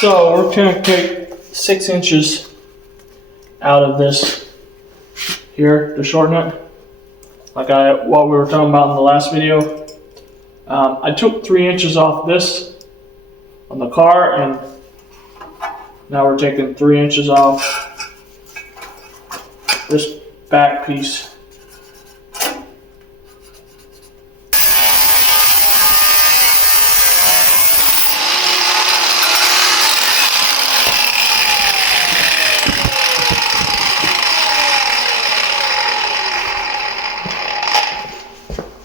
So we're going to take 6 inches out of this here to shorten it. Like what we were talking about in the last video. I took 3 inches off this on the car, and now we're taking 3 inches off this back piece.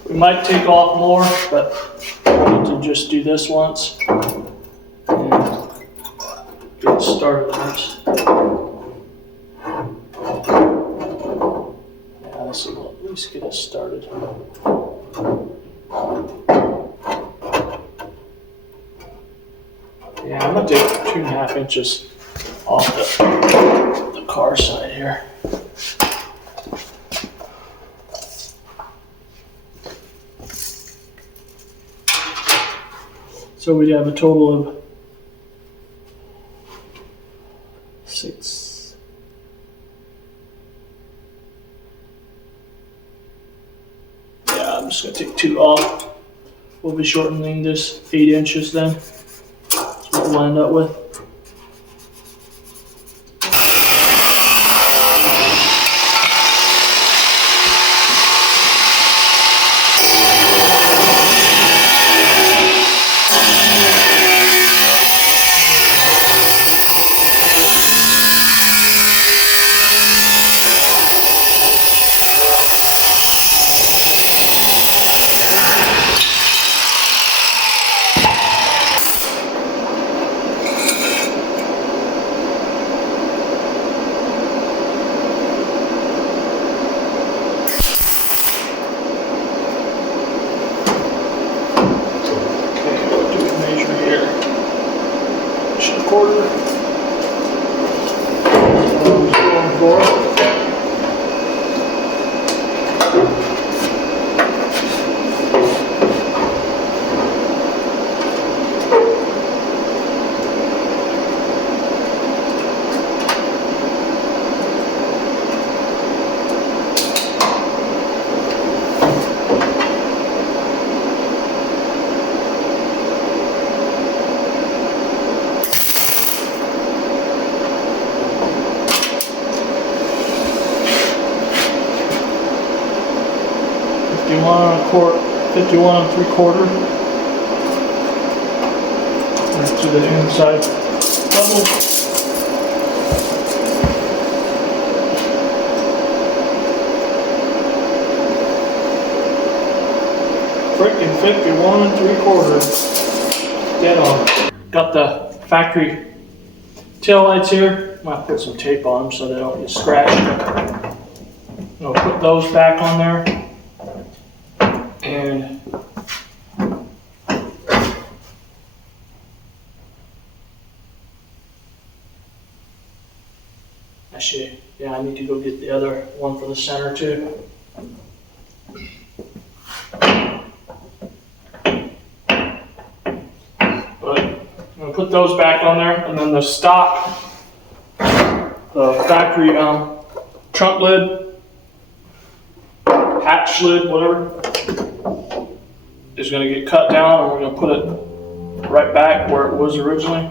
We might take off more, but I need to just do this once and get started on this. Yeah, this will at least get us started. Yeah, I'm gonna take 2.5 inches off the car side here. So we'd have a total of 6. Yeah, I'm just gonna take 2 off. We'll be shortening this 8 inches then. That's what we'll end up with. Quarter. $51 3/4 to the inside bubble. Freaking 51 3/4. Dead on. Got the factory tail lights here. Might put some tape on them so they don't get scratched. I'll put those back on there. And actually, yeah, I need to go get the other one for the center too. But I'm gonna put those back on there, and then the stock, the factory trunk lid, hatch lid, whatever, is going to get cut down, and we're going to put it right back where it was originally.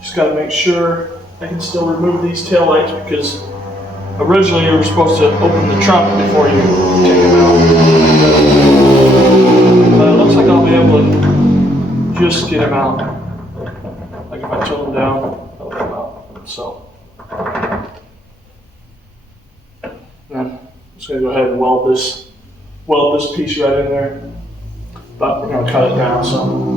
Just got to make sure I can still remove these tail lights, because originally you were supposed to open the trunk before you take them out. But it looks like I'll be able to just get them out. Like if I tilt them down, I'll get them out. So, and then I'm just going to go ahead and weld this piece right in there, but we're going to cut it down some.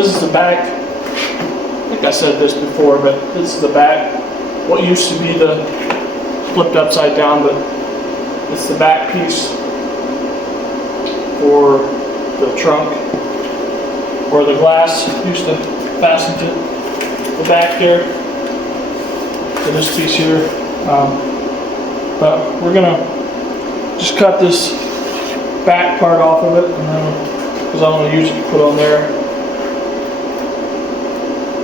this is the back. I think I said this before, but this is the back. What used to be the flipped upside down, but it's the back piece for the trunk, where the glass used to fasten to the back there, to this piece here. But we're gonna just cut this back part off of it, and then, because I want to use it to put on there.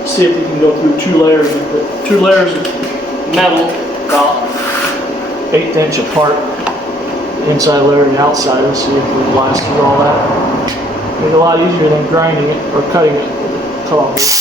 See if we can go through two layers of metal, about 1/8 inch apart, the inside layer and the outside. Let's see if we can blast through all that. Make it a lot easier than grinding it or cutting it with a cut-off blade.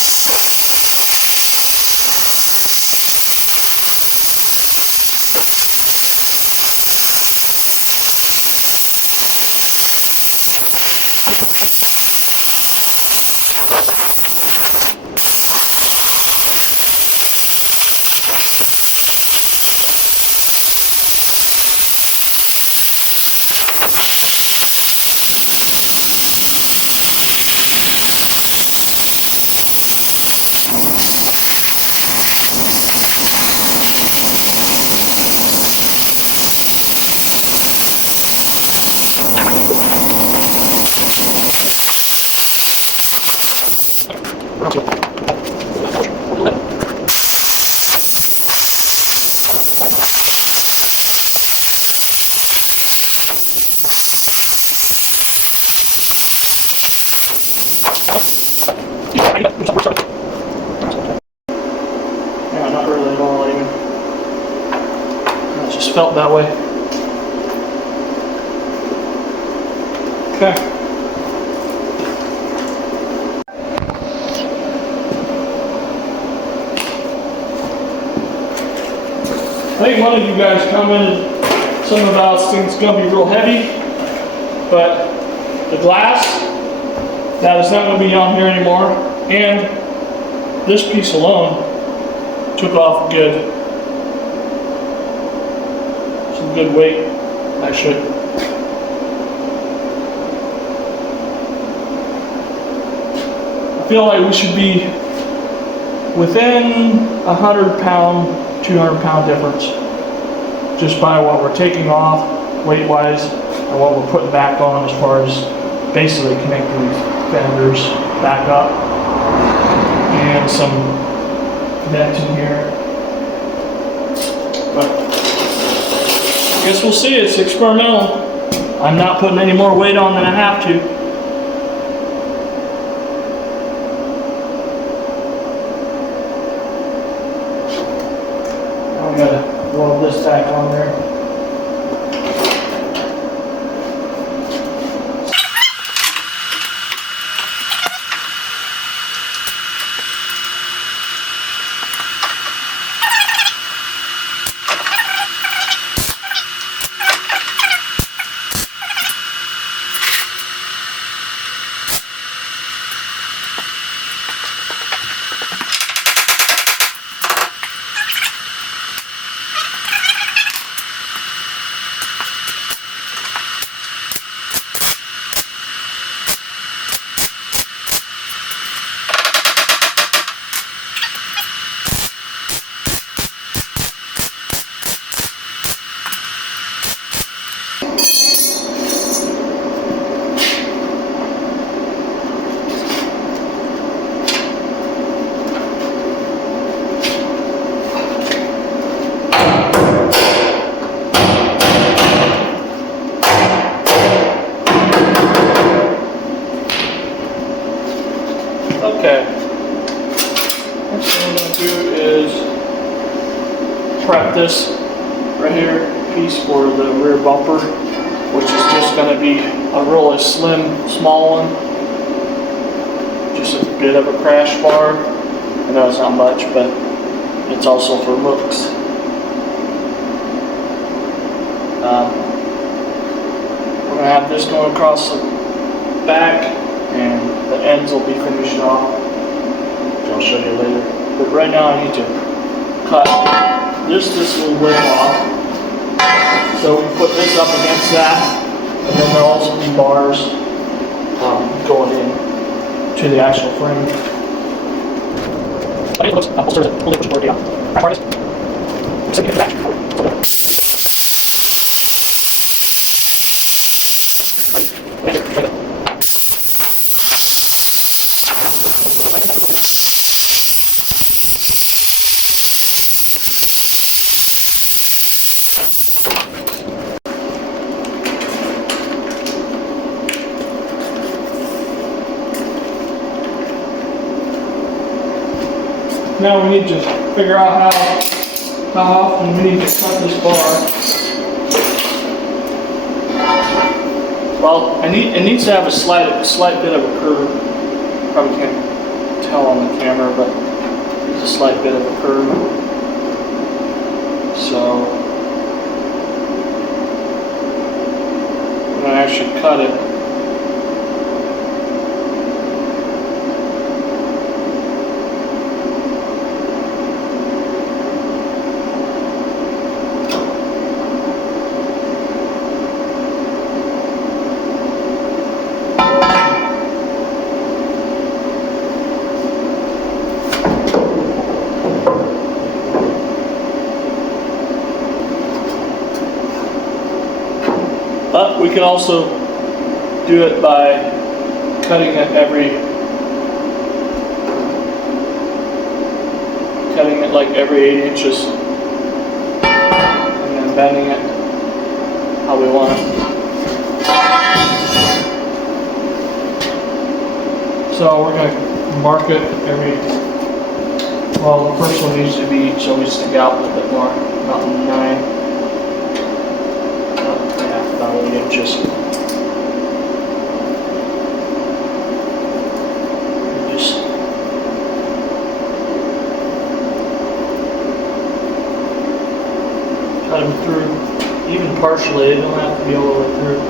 Yeah, not really at all even. It just felt that way. Okay. I think one of you guys commented something about this thing's gonna be real heavy, but the glass, that is not gonna be on here anymore, and this piece alone took off good. Some good weight, actually. I feel like we should be within 100-pound, 200-pound difference, just by what we're taking off weight-wise and what we're putting back on, as far as basically connecting these fenders back up and some vents in here. But I guess we'll see. It's experimental. I'm not putting any more weight on than I have to. I gotta weld this tack on there. Okay, next thing I'm going to do is prep this right here piece for the rear bumper, which is just going to be a really slim, small one, just a bit of a crash bar. I know it's not much, but it's also for looks. We're going to have this going across the back, and the ends will be finished off, which I'll show you later. But right now I need to cut this little lip off. So we put this up against that, and then there'll also be bars going in. to the actual frame. But it looks, we'll push board down. Right, part is. So you get back. Now we need to figure out how often we need to cut this bar. Well, it needs to have a slight bit of a curve. Probably can't tell on the camera, but there's a slight bit of a curve. So when I actually cut it, but we can also do it by cutting it like every 8 inches and then bending it how we want it. So we're going to mark it well, the first one needs to be so we stick out a little bit more, about 9. About 8 inches. Just cut them through, even partially. They don't have to be all the way through.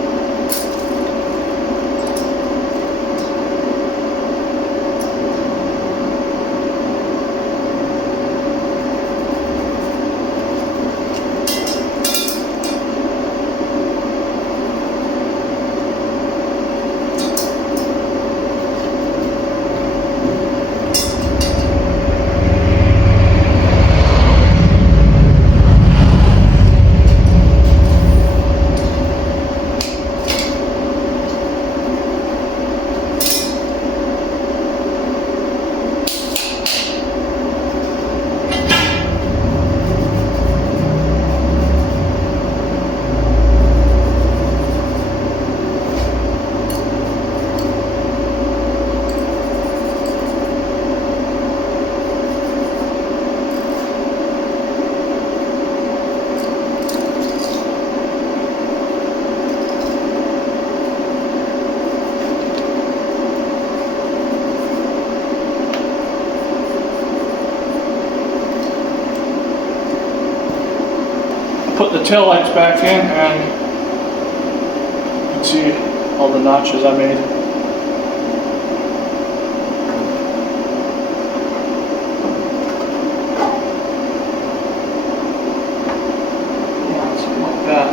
Put the tail lights back in and you can see all the notches I made. Yeah, something like that.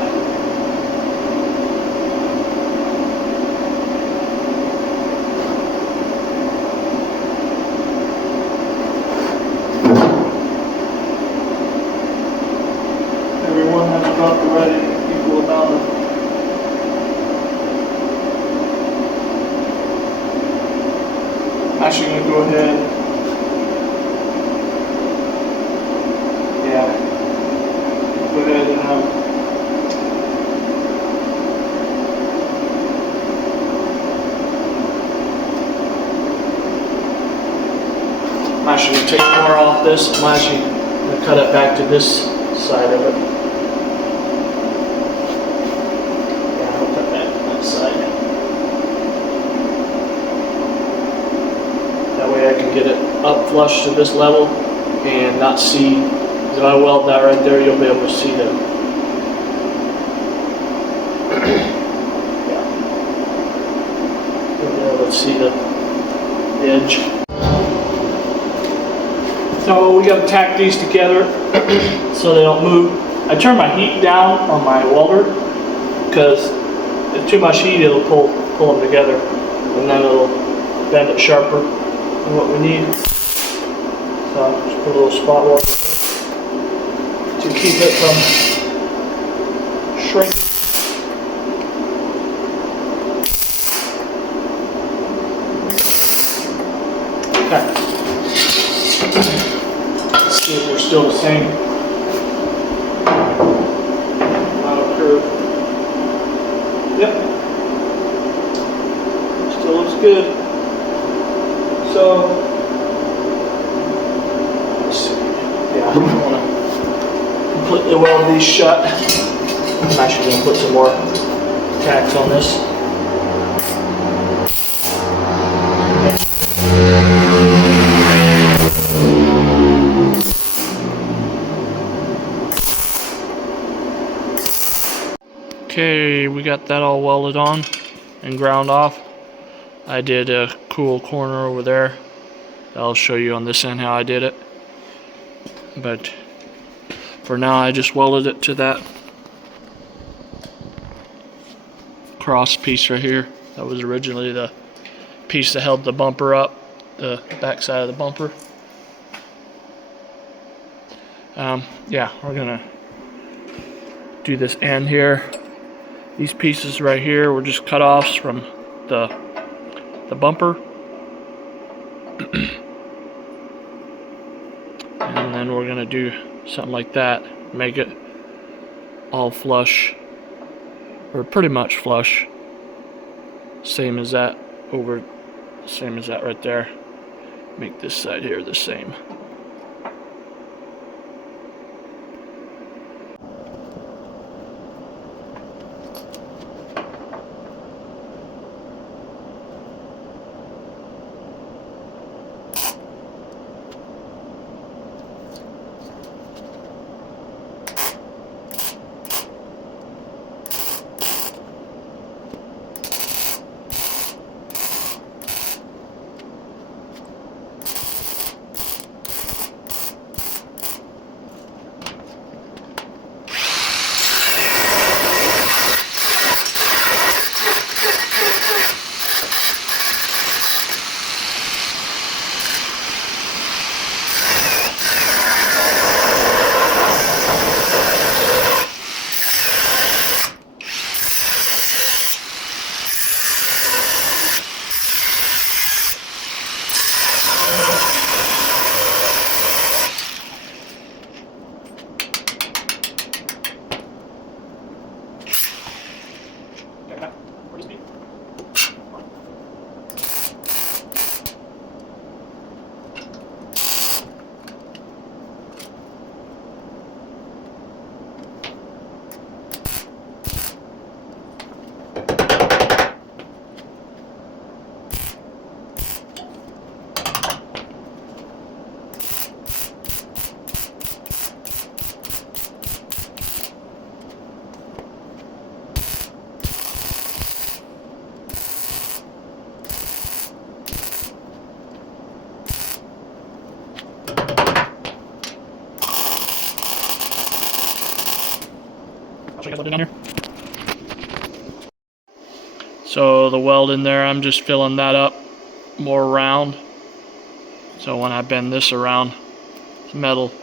Everyone has about the right equal amount of I'm actually going to go ahead. Yeah. Go ahead and I'm actually going to take more off this. I'm actually going to cut it back to this side of it. I can get it up flush to this level and not see. If I weld that right there, you'll be able to see the yeah. You'll be able to see the edge. So we got to tack these together so they don't move. I turn my heat down on my welder because if too much heat, it'll pull them together, and then it'll bend it sharper than what we need. So just put a little spot weld to keep it from shrinking. Okay. Let's see if they're still the same. Bottom curve. Yep. Still looks good. So, let's see. Yeah, I don't want to completely weld these shut. I'm actually going to put some more tacks on this. Okay, we got that all welded on and ground off. I did a cool corner over there. I'll show you on this end how I did it. But for now, I just welded it to that cross piece right here. That was originally the piece that held the bumper up, the back side of the bumper. Yeah, we're gonna do this end here. These pieces right here were just cut-offs from the bumper. And then we're gonna do something like that, make it all flush, or pretty much flush. Same as that same as that right there. Make this side here the same. Down here. So the weld in there, I'm just filling that up more round. So when I bend this around, this metal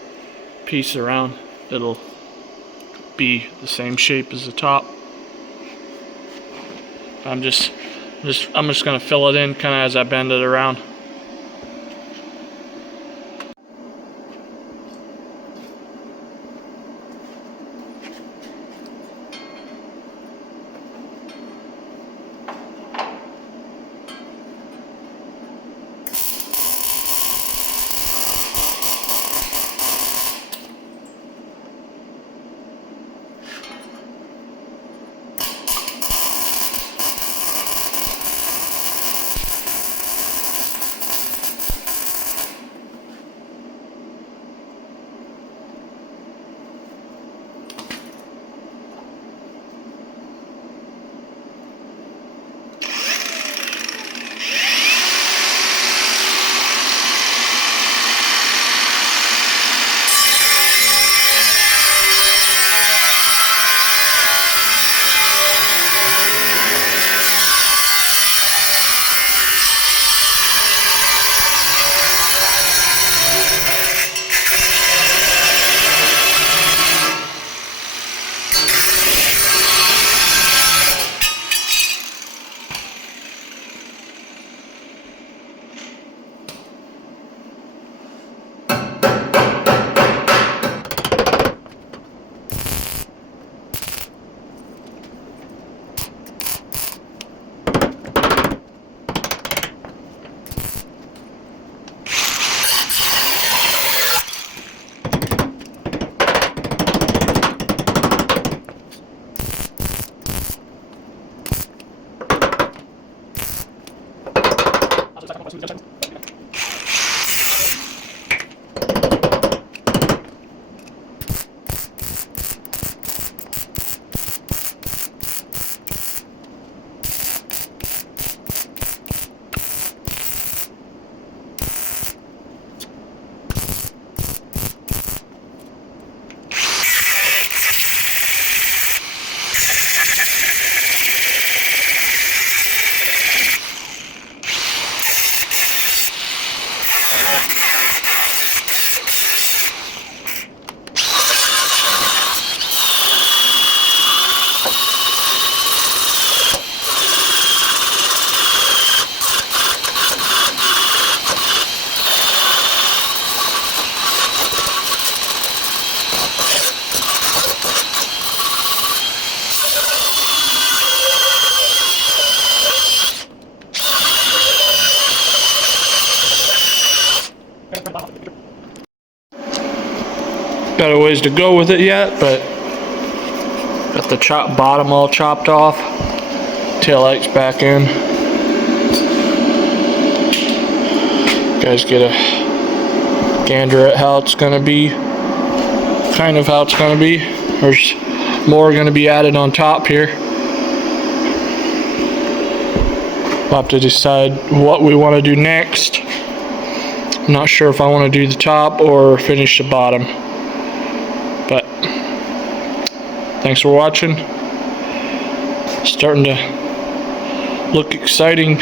piece around, it'll be the same shape as the top. I'm just gonna fill it in kind of as I bend it around. got a ways to go with it yet, but got the bottom all chopped off. Tail lights back in. You guys get a gander at how it's gonna be, kind of how it's gonna be. There's more gonna be added on top here. We'll have to decide what we want to do next. I'm not sure if I want to do the top or finish the bottom. But thanks for watching. Starting to look exciting.